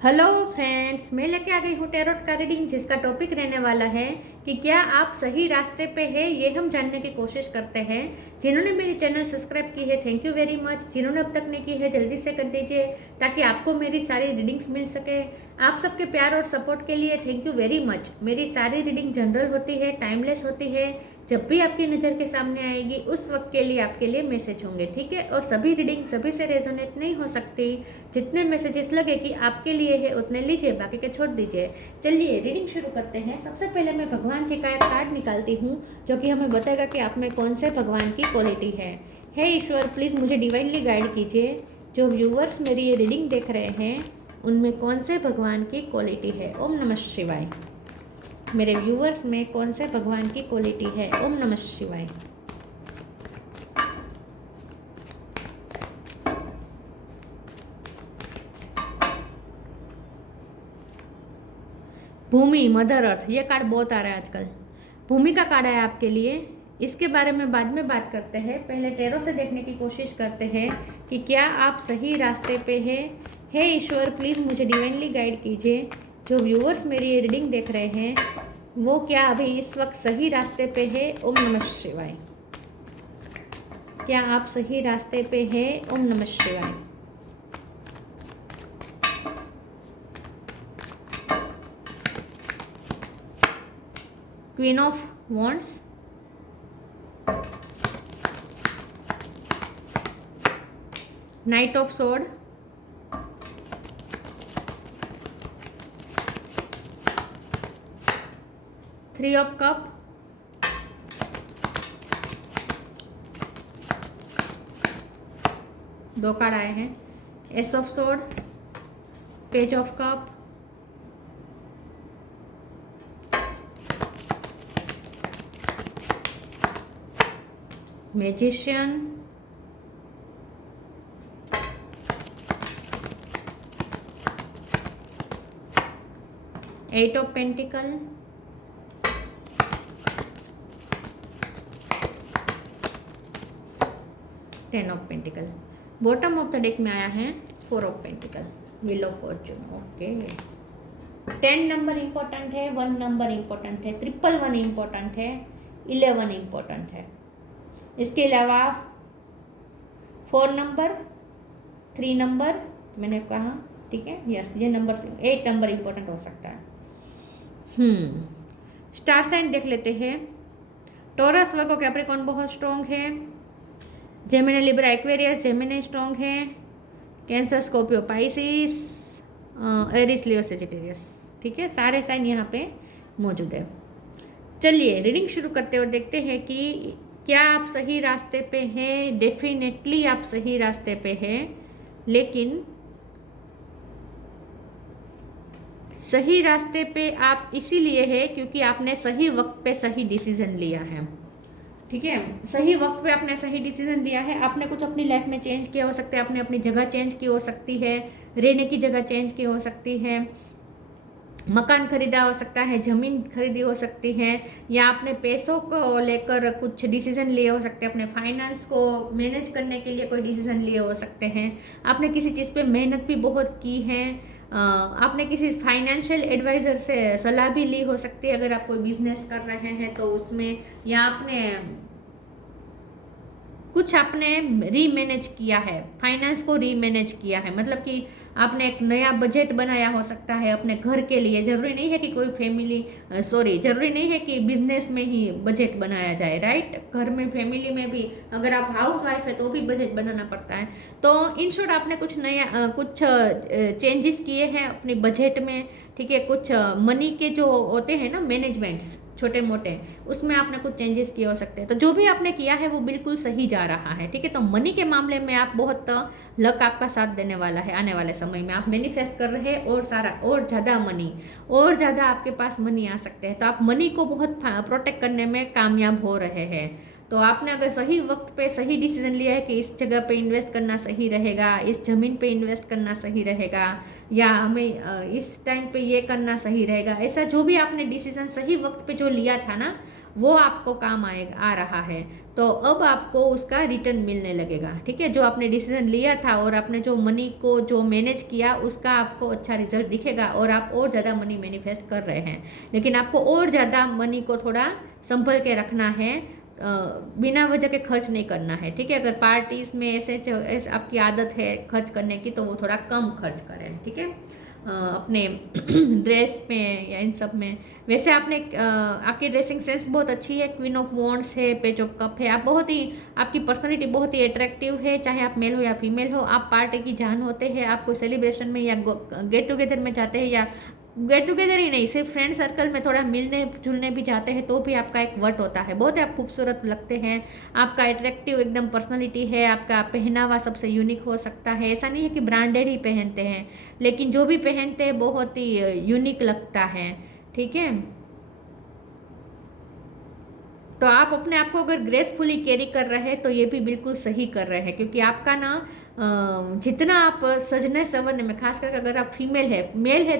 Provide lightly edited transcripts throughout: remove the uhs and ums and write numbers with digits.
Hello friends, मैं लेके आ गई हूँ टैरोट का रीडिंग, जिसका टॉपिक रहने वाला है कि क्या आप सही रास्ते पे हैं, ये हम जानने की कोशिश करते हैं। जिन्होंने मेरी चैनल सब्सक्राइब की है, थैंक यू वेरी मच। जिन्होंने अब तक नहीं की है, जल्दी से कर दीजिए ताकि आपको मेरी सारी रीडिंग्स मिल सके। आप सबके प्यार और सपोर्ट के लिए थैंक यू वेरी मच। मेरी सारी रीडिंग जनरल होती है, टाइमलेस होती है। जब भी आपकी नज़र के सामने आएगी उस वक्त के लिए आपके लिए मैसेज होंगे, ठीक है। और सभी रीडिंग सभी से रेजोनेट नहीं हो सकती। जितने मैसेजेस लगे कि आपके लिए है उतने लीजिए, बाकी के छोड़ दीजिए। चलिए रीडिंग शुरू करते हैं। सबसे पहले मैं भगवान जी का एक कार्ड निकालती हूँ जो कि हमें बताएगा कि आप में कौन से भगवान की क्वालिटी है। हे ईश्वर, प्लीज़ मुझे डिवाइनली गाइड कीजिए। जो व्यूवर्स मेरी ये रीडिंग देख रहे हैं उनमें कौन से भगवान की क्वालिटी है। ओम नमः शिवाय। मेरे व्यूवर्स में कौन से भगवान की क्वालिटी है। ओम नमः शिवाय। भूमि, मदर अर्थ, ये कार्ड बहुत आ रहा है आजकल। भूमि का कार्ड है आपके लिए। इसके बारे में बाद में बात करते हैं। पहले टैरो से देखने की कोशिश करते हैं कि क्या आप सही रास्ते पे हैं। हे ईश्वर, प्लीज़ मुझे डिवाइनली गाइड कीजिए। जो व्यूअर्स मेरी ये रीडिंग देख रहे हैं वो क्या अभी इस वक्त सही रास्ते पे है। ओम नमः शिवाय। क्या आप सही रास्ते पे हैं। ओम नमः शिवाय। Queen of wands, knight of sword, three of cup, दो कार्ड आए हैं। Ace of sword, page of cup, magician, eight of pentacle, ten of pentacle. Bottom of the deck में आया है four of pentacle, wheel of fortune. Okay, 10 number important है, 1 number important है, 111 important है, 11 important है। इसके अलावा 4 नंबर, 3 नंबर मैंने कहा, ठीक है। यस, ये नंबर 8 नंबर इंपॉर्टेंट हो सकता है। स्टार साइन देख लेते हैं। टॉरस, वर्गो, कैप्रिकॉर्न बहुत स्ट्रॉन्ग है। Gemini, Libra, Aquarius, Gemini strong है। कैंसर, स्कॉर्पियो, पाइसिस, एरिस, लियो, सेजिटेरियस, ठीक है। सारे साइन यहाँ पे मौजूद है। चलिए रीडिंग शुरू करते हैं और देखते हैं कि क्या आप सही रास्ते पे हैं। डेफिनेटली आप सही रास्ते पे हैं, लेकिन सही रास्ते पे आप इसीलिए है क्योंकि आपने सही वक्त पे सही डिसीजन लिया है, ठीक है। सही वक्त पे आपने सही डिसीजन लिया है। आपने कुछ अपनी लाइफ में चेंज किया हो सकता है, आपने अपनी जगह चेंज की हो सकती है, रहने की जगह चेंज की हो सकती है, मकान खरीदा हो सकता है, ज़मीन खरीदी हो सकती है, या आपने पैसों को लेकर कुछ डिसीजन लिए हो सकते हैं, अपने फाइनेंस को मैनेज करने के लिए कोई डिसीजन लिए हो सकते हैं। आपने किसी चीज़ पे मेहनत भी बहुत की है। आपने किसी फाइनेंशियल एडवाइज़र से सलाह भी ली हो सकती है अगर आप कोई बिजनेस कर रहे हैं तो उसमें, या आपने कुछ आपने रीमैनेज किया है, फाइनेंस को रीमैनेज किया है, मतलब कि आपने एक नया बजट बनाया हो सकता है अपने घर के लिए। ज़रूरी नहीं है कि कोई ज़रूरी नहीं है कि बिजनेस में ही बजट बनाया जाए, राइट। घर में, फैमिली में भी, अगर आप हाउस वाइफ है तो भी बजट बनाना पड़ता है। तो इन शॉर्ट आपने कुछ नया कुछ चेंजेस किए हैं अपने बजट में, ठीक है। कुछ मनी के जो होते हैं ना मैनेजमेंट्स छोटे मोटे, उसमें आपने कुछ चेंजेस किए हो सकते हैं। तो जो भी आपने किया है वो बिल्कुल सही जा रहा है, ठीक है। तो मनी के मामले में आप बहुत लक आपका साथ देने वाला है। आने वाले समय में आप मैनिफेस्ट कर रहे हैं और सारा और ज़्यादा मनी, और ज़्यादा आपके पास मनी आ सकते हैं। तो आप मनी को बहुत प्रोटेक्ट करने में कामयाब हो रहे हैं। तो आपने अगर सही वक्त पे सही डिसीजन लिया है कि इस जगह पे इन्वेस्ट करना सही रहेगा, इस ज़मीन पे इन्वेस्ट करना सही रहेगा, या हमें इस टाइम पे ये करना सही रहेगा, ऐसा जो भी आपने डिसीजन सही वक्त पे जो लिया था ना, वो आपको काम आ रहा है। तो अब आपको उसका रिटर्न मिलने लगेगा, ठीक है। जो आपने डिसीजन लिया था और आपने जो मनी को जो मैनेज किया, उसका आपको अच्छा रिजल्ट दिखेगा और आप और ज़्यादा मनी मैनिफेस्ट कर रहे हैं। लेकिन आपको और ज़्यादा मनी को थोड़ा संभल के रखना है, बिना वजह के खर्च नहीं करना है, ठीक है। अगर पार्टीज़ में ऐसे आपकी आदत है खर्च करने की, तो वो थोड़ा कम खर्च करें, ठीक है। अपने ड्रेस में या इन सब में। वैसे आपने आपकी ड्रेसिंग सेंस बहुत अच्छी है, क्वीन ऑफ वॉन्ड्स है, पेज ऑफ कप है, आप बहुत ही, आपकी पर्सनालिटी बहुत ही अट्रैक्टिव है, चाहे आप मेल हो या फीमेल हो, आप पार्टी की जान होते हैं। आप कोई सेलिब्रेशन में या गेट टुगेदर में जाते हैं, या गेट टुगेदर ही नहीं, सिर्फ फ्रेंड सर्कल में थोड़ा मिलने जुलने भी जाते हैं, तो भी आपका एक वट होता है, बहुत ही आप खूबसूरत लगते हैं। आपका अट्रैक्टिव एकदम पर्सनालिटी है, आपका पहनावा सबसे यूनिक हो सकता है। ऐसा नहीं है कि ब्रांडेड ही पहनते हैं, लेकिन जो भी पहनते हैं बहुत ही यूनिक लगता है, ठीक है। तो आप अपने आप को अगर ग्रेसफुली कैरी कर रहे हैं, तो ये भी बिल्कुल सही कर रहे हैं, क्योंकि आपका ना जितना आप सजने संवरने में, खास करके अगर आप फीमेल है, मेल है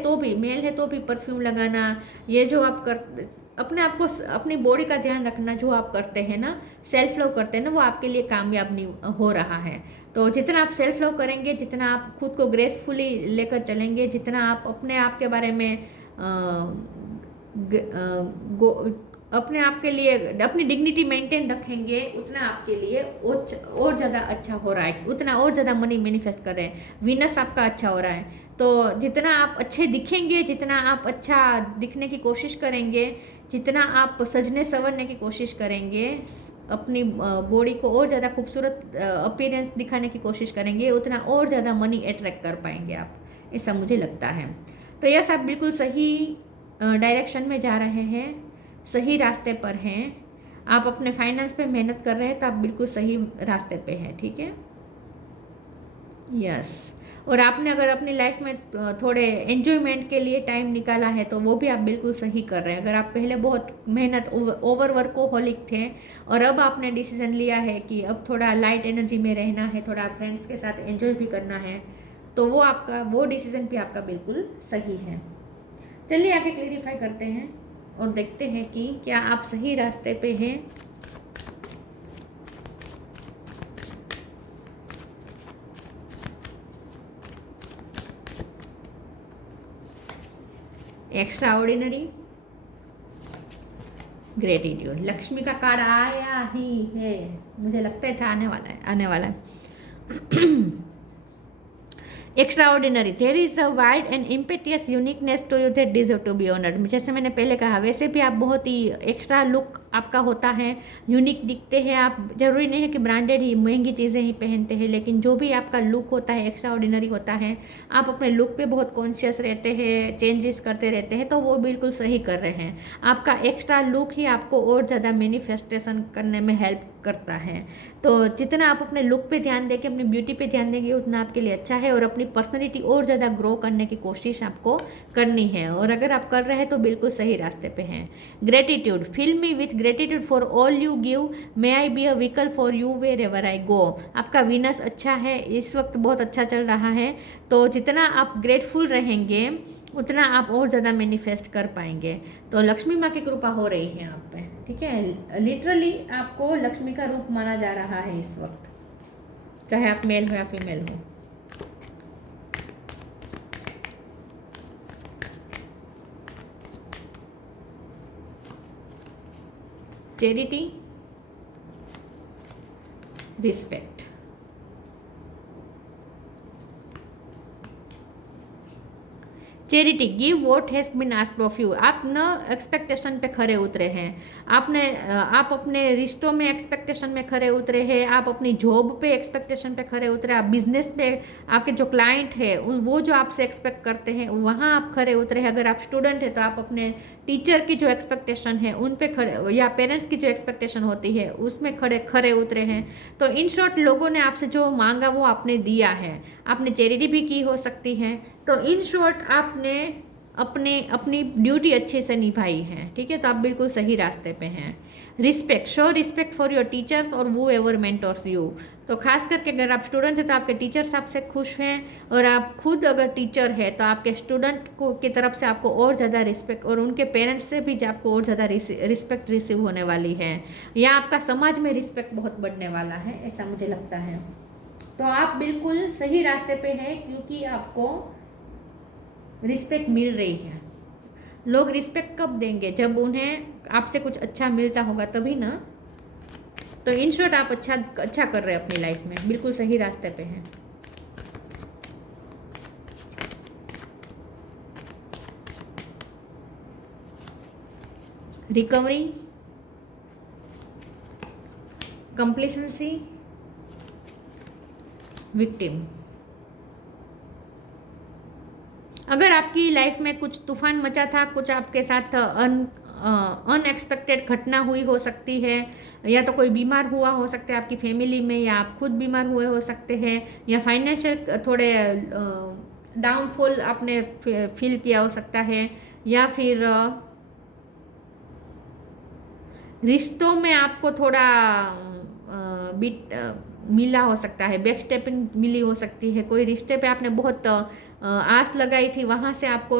तो भी परफ्यूम लगाना, ये जो आप कर अपने आप को, अपनी बॉडी का ध्यान रखना जो आप करते हैं ना, सेल्फ लव करते हैं ना, वो आपके लिए कामयाब नहीं हो रहा है। तो जितना आप सेल्फ लव करेंगे, जितना आप खुद को ग्रेसफुली लेकर चलेंगे, जितना आप अपने आप के बारे में अपने आप के लिए अपनी डिग्निटी मेंटेन रखेंगे, उतना आपके लिए और ज़्यादा अच्छा हो रहा है, उतना और ज़्यादा मनी मैनिफेस्ट कर रहे हैं, वीनस आपका अच्छा हो रहा है। तो जितना आप अच्छे दिखेंगे, जितना आप अच्छा दिखने की कोशिश करेंगे, जितना आप सजने संवरने की कोशिश करेंगे, अपनी बॉडी को और ज़्यादा खूबसूरत अपीयरेंस दिखाने की कोशिश करेंगे, उतना और ज़्यादा मनी अट्रैक्ट कर पाएंगे आप, ऐसा मुझे लगता है। तो यस, आप बिल्कुल सही डायरेक्शन में जा रहे हैं, सही रास्ते पर हैं। आप अपने फाइनेंस पे मेहनत कर रहे हैं, तो आप बिल्कुल सही रास्ते पे हैं, ठीक है। यस, और आपने अगर अपनी लाइफ में थोड़े एन्जॉयमेंट के लिए टाइम निकाला है, तो वो भी आप बिल्कुल सही कर रहे हैं। अगर आप पहले बहुत मेहनत ओवर वर्कोहोलिक थे, और अब आपने डिसीजन लिया है कि अब थोड़ा लाइट एनर्जी में रहना है, थोड़ा फ्रेंड्स के साथ एंजॉय भी करना है, तो वो डिसीजन भी आपका बिल्कुल सही है। चलिए आगे क्लेरिफाई करते हैं और देखते हैं कि क्या आप सही रास्ते पे हैं। एक्स्ट्रा ऑर्डिनरी, ग्रेटिट्यूड, लक्ष्मी का कार्ड आया ही है, मुझे लगता था आने वाला है। Extraordinary, there is a wild and impetuous uniqueness to you that deserve to be honoured. जैसे मैंने पहले कहा, वैसे भी आप बहुत ही एक्स्ट्रा लुक आपका होता है, यूनिक दिखते हैं आप। जरूरी नहीं है कि ब्रांडेड ही महंगी चीज़ें ही पहनते हैं, लेकिन जो भी आपका लुक होता है एक्स्ट्रा ऑर्डिनरी होता है। आप अपने लुक पे बहुत कॉन्शियस रहते हैं, चेंजेस करते रहते हैं, तो वो बिल्कुल सही कर रहे हैं। आपका एक्स्ट्रा लुक ही आपको और ज़्यादा मैनिफेस्टेशन करने में हेल्प करता है। तो जितना आप अपने लुक पे ध्यान देंगे, अपनी ब्यूटी पे ध्यान देंगे, उतना आपके लिए अच्छा है, और अपनी पर्सनैलिटी और ज़्यादा ग्रो करने की कोशिश आपको करनी है। और अगर आप कर रहे हैं तो बिल्कुल सही रास्ते पे हैं। Gratitude, fill me with gratitude for all you give, may I be a vehicle for you wherever I go. आपका वीनस अच्छा है, इस वक्त बहुत अच्छा चल रहा है। तो जितना आप ग्रेटफुल रहेंगे, उतना आप और ज़्यादा मैनिफेस्ट कर पाएंगे। तो लक्ष्मी माँ की कृपा हो रही है आप पे, ठीक है। लिटरली आपको लक्ष्मी का रूप माना जा रहा है इस वक्त, चाहे आप मेल हो या फीमेल हो। Charity, respect, charity, give what has been asked of you. आप न एक्सपेक्टेशन पे खरे उतरे हैं, आप अपने रिश्तों में एक्सपेक्टेशन में खरे उतरे हैं, आप अपनी जॉब पे एक्सपेक्टेशन पे खरे उतरे, आप बिजनेस पे, आपके जो क्लाइंट है वो जो आपसे एक्सपेक्ट करते हैं वहाँ आप खरे उतरे हैं। अगर आप स्टूडेंट है तो आप अपने टीचर की जो एक्सपेक्टेशन है उन पे खड़े, या पेरेंट्स की जो एक्सपेक्टेशन होती है उसमें खरे उतरे हैं। तो इन शॉर्ट लोगों ने आपसे जो मांगा वो आपने दिया है। आपने चैरिटी भी की हो सकती है। तो इन शॉर्ट आपने अपने अपनी ड्यूटी अच्छे से निभाई है, ठीक है। तो आप बिल्कुल सही रास्ते पे हैं। Respect, show respect for your teachers और वो एवर मेंटोर्स यू। तो खास करके अगर आप स्टूडेंट हैं तो आपके टीचर्स आपसे खुश हैं, और आप खुद अगर टीचर है तो आपके स्टूडेंट को की तरफ से आपको और ज़्यादा रिस्पेक्ट, और उनके पेरेंट्स से भी आपको और ज़्यादा रिस्पेक्ट रिसीव होने वाली है, या आपका समाज में रिस्पेक्ट बहुत बढ़ने वाला है, ऐसा मुझे लगता है। तो आप बिल्कुल सही रास्ते पे हैं, क्योंकि आपको रिस्पेक्ट मिल रही है। लोग रिस्पेक्ट कब देंगे? जब उन्हें आपसे कुछ अच्छा मिलता होगा तभी ना। तो इन शॉर्ट आप अच्छा कर रहे हैं अपनी लाइफ में, बिल्कुल सही रास्ते पे हैं। Recovery, complacency, victim. अगर आपकी लाइफ में कुछ तूफान मचा था, कुछ आपके साथ अनएक्सपेक्टेड घटना हुई हो सकती है, या तो कोई बीमार हुआ हो सकता है आपकी फैमिली में, या आप खुद बीमार हुए हो सकते हैं, या फाइनेंशियल थोड़े डाउनफॉल आपने फील किया हो सकता है, या फिर रिश्तों में आपको थोड़ा मिला हो सकता है, बैक स्टेपिंग मिली हो सकती है। कोई रिश्ते पे आपने बहुत आस लगाई थी, वहाँ से आपको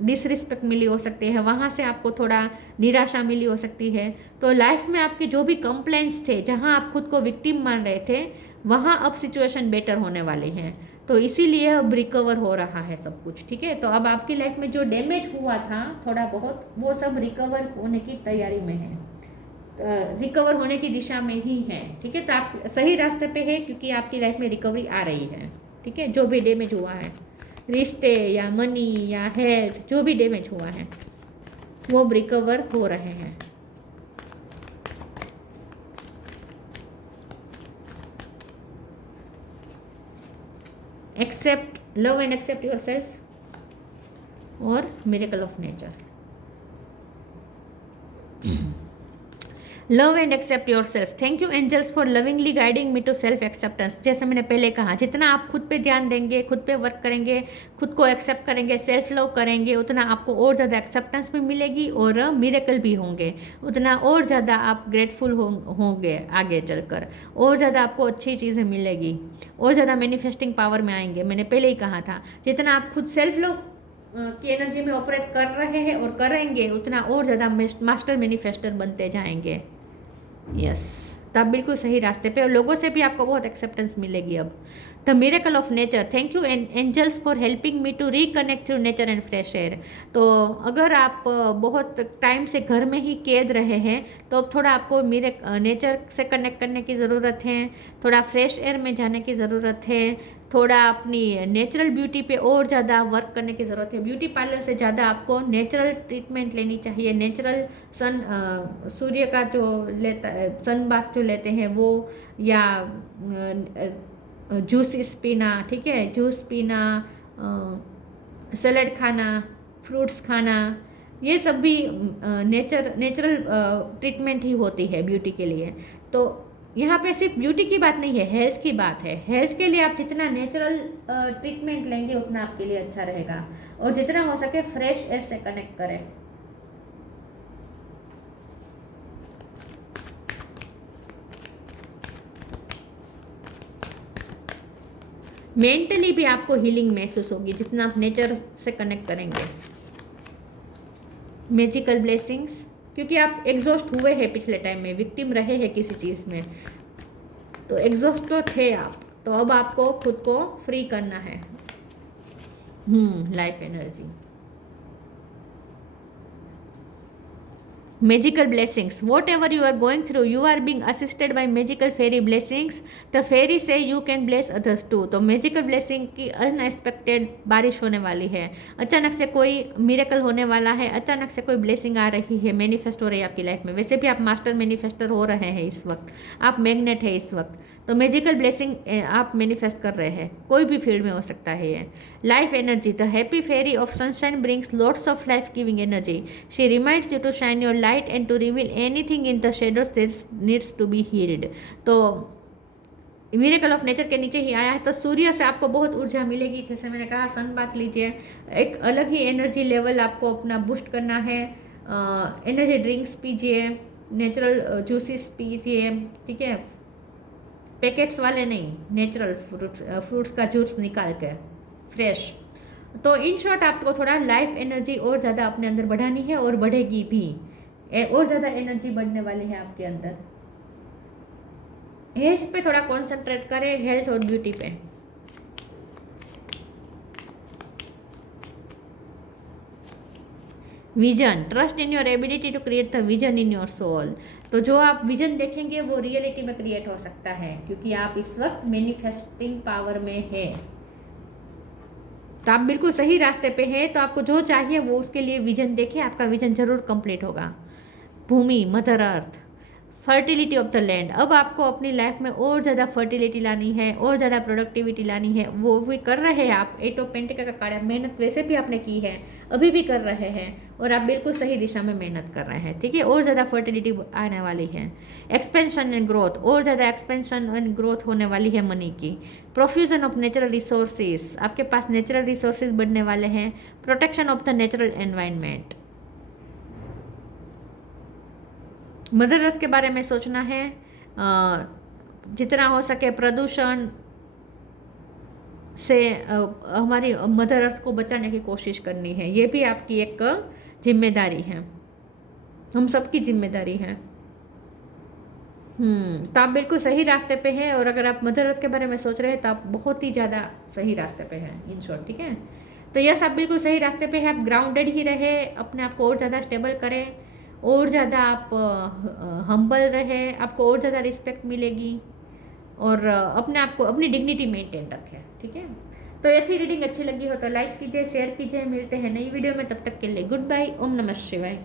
डिसरिस्पेक्ट मिली हो सकती है, वहाँ से आपको थोड़ा निराशा मिली हो सकती है। तो लाइफ में आपके जो भी कंप्लेंट्स थे, जहाँ आप खुद को विक्टिम मान रहे थे, वहाँ अब सिचुएशन बेटर होने वाली है। तो इसीलिए अब रिकवर हो रहा है सब कुछ, ठीक है। तो अब आपकी लाइफ में जो डैमेज हुआ था थोड़ा बहुत, वो सब रिकवर होने की तैयारी में है, रिकवर होने की दिशा में ही है, ठीक है। तो आप सही रास्ते पे है, क्योंकि आपकी लाइफ में रिकवरी आ रही है, ठीक है। जो भी डैमेज हुआ है, रिश्ते या मनी या हेल्थ, जो भी डैमेज हुआ है वो रिकवर हो रहे हैं। Accept, love and accept yourself, और miracle of nature. Love and accept yourself. Thank you angels for lovingly guiding me to self acceptance. जैसे मैंने पहले कहा, जितना आप खुद पे ध्यान देंगे, खुद पे वर्क करेंगे, खुद को एक्सेप्ट करेंगे, सेल्फ लव करेंगे, उतना आपको और ज़्यादा एक्सेप्टेंस भी मिलेगी और मिरेकल भी होंगे, उतना और ज़्यादा आप ग्रेटफुल होंगे आगे चलकर, और ज़्यादा आपको अच्छी चीज़ें मिलेगी, और ज़्यादा मैनिफेस्टिंग पावर में आएंगे। मैंने पहले ही कहा था, जितना आप खुद सेल्फ लव की एनर्जी में ऑपरेट कर रहे हैं और करेंगे, उतना और ज़्यादा मास्टर मैनिफेस्टर बनते जाएंगे। यस, तो आप बिल्कुल सही रास्ते पे, और लोगों से भी आपको बहुत एक्सेप्टेंस मिलेगी अब। The miracle of nature. Thank you angels for helping me to reconnect through nature and fresh air. तो अगर आप बहुत टाइम से घर में ही कैद रहे हैं, तो अब थोड़ा आपको नेचर से कनेक्ट करने की ज़रूरत है, थोड़ा फ्रेश एयर में जाने की ज़रूरत है, थोड़ा अपनी नेचुरल ब्यूटी पे और ज़्यादा वर्क करने की ज़रूरत है। ब्यूटी पार्लर से ज़्यादा आपको नेचुरल ट्रीटमेंट लेनी चाहिए। नेचुरल सूर्य का जो लेता है, सन बाथ जो लेते हैं वो, या जूसेस पीना, ठीक है, जूस पीना, सैलेड खाना, फ्रूट्स खाना, ये सब भी नेचुरल ट्रीटमेंट ही होती है ब्यूटी के लिए। तो यहाँ पे सिर्फ ब्यूटी की बात नहीं है, हेल्थ की बात है। हेल्थ के लिए आप जितना नेचुरल ट्रीटमेंट लेंगे उतना आपके लिए अच्छा रहेगा, और जितना हो सके फ्रेश एयर से कनेक्ट करें। मेंटली भी आपको हीलिंग महसूस होगी जितना आप नेचर से कनेक्ट करेंगे। मैजिकल ब्लेसिंग्स, क्योंकि आप एग्जॉस्ट हुए हैं पिछले टाइम में, विक्टिम रहे हैं किसी चीज़ में, तो एग्जॉस्ट तो थे आप, तो अब आपको खुद को फ्री करना है। Life energy. Magical blessings. Whatever you are going through, you are being assisted by magical fairy blessings. The fairy say you can bless others too. तो magical blessing की अनएक्सपेक्टेड बारिश होने वाली है, अचानक से कोई मिरेकल होने वाला है, अचानक से कोई ब्लेसिंग आ रही है, मैनिफेस्ट हो रही है आपकी लाइफ में। वैसे भी आप मास्टर मैनिफेस्टर हो रहे हैं इस वक्त, आप मैग्नेट है इस वक्त, तो मैजिकल ब्लेसिंग आप मैनिफेस्ट कर रहे हैं, कोई भी फील्ड में हो सकता है ये। Life energy. The happy fairy of sunshine brings lots of life giving energy. She reminds you to shine your light and to reveal anything in the shadows that needs to be healed. तो miracle of nature के नीचे ही आया है। तो सूर्य से आपको बहुत ऊर्जा मिलेगी, जैसे मैंने कहा सन बाथ लीजिए, एक अलग ही एनर्जी लेवल आपको अपना बूस्ट करना है। एनर्जी ड्रिंक्स पीजिए, नेचुरल जूसेस पीजिए, ठीक है, पैकेट्स वाले नहीं, नेचुरल फ्रूट्स का जूस निकाल के फ्रेश। तो इन शॉर्ट आपको थोड़ा लाइफ एनर्जी और ज़्यादा अपने अंदर बढ़ानी है, और बढ़ेगी भी, और ज़्यादा एनर्जी बढ़ने वाली है आपके अंदर। हेल्थ पे थोड़ा कॉन्सेंट्रेट करें, हेल्थ और ब्यूटी पे। Vision, trust in your ability to create the vision in your soul. तो जो आप विजन देखेंगे वो रियलिटी में क्रिएट हो सकता है, क्योंकि आप इस वक्त मैनिफेस्टिंग पावर में है। तो आप बिल्कुल सही रास्ते पे हैं। तो आपको जो चाहिए वो उसके लिए विजन देखिए, आपका विजन जरूर कंप्लीट होगा। Bhumi, mother earth, fertility of the land. अब आपको अपनी लाइफ में और ज़्यादा फर्टिलिटी लानी है, और ज़्यादा प्रोडक्टिविटी लानी है, वो भी कर रहे हैं आप। 8 ऑफ पेंटिकल का कार्ड, मेहनत वैसे भी आपने की है, अभी भी कर रहे हैं, और आप बिल्कुल सही दिशा में मेहनत कर रहे हैं, ठीक है। और ज़्यादा फर्टिलिटी आने वाली है। एक्सपेंशन एंड ग्रोथ, और ज़्यादा एक्सपेंशन एंड ग्रोथ होने वाली है मनी की। प्रोफ्यूजन ऑफ नेचुरल रिसोर्सेज, आपके पास नेचुरल रिसोर्सेज बढ़ने वाले हैं। Protection of the natural environment. Mother earth के बारे में सोचना है, जितना हो सके प्रदूषण से हमारी मदर अर्थ को बचाने की कोशिश करनी है। ये भी आपकी एक जिम्मेदारी है, हम सबकी जिम्मेदारी है। तो आप बिल्कुल सही रास्ते पे हैं, और अगर आप मदर अर्थ के बारे में सोच रहे हैं तो आप बहुत ही ज़्यादा सही रास्ते पे हैं, इन शॉर्ट, ठीक है। तो यस, आप बिल्कुल सही रास्ते पे हैं। आप ग्राउंडेड ही रहे, अपने आप को और ज़्यादा स्टेबल करें, और ज़्यादा आप हम्बल रहे, आपको और ज़्यादा रिस्पेक्ट मिलेगी, और अपने आप को, अपनी डिग्निटी मेंटेन रखें, ठीक है। तो ये थी रीडिंग। अच्छी लगी हो तो लाइक कीजिए, शेयर कीजिए। मिलते हैं नई वीडियो में, तब तक के लिए गुड बाय। ओम नमः शिवाय।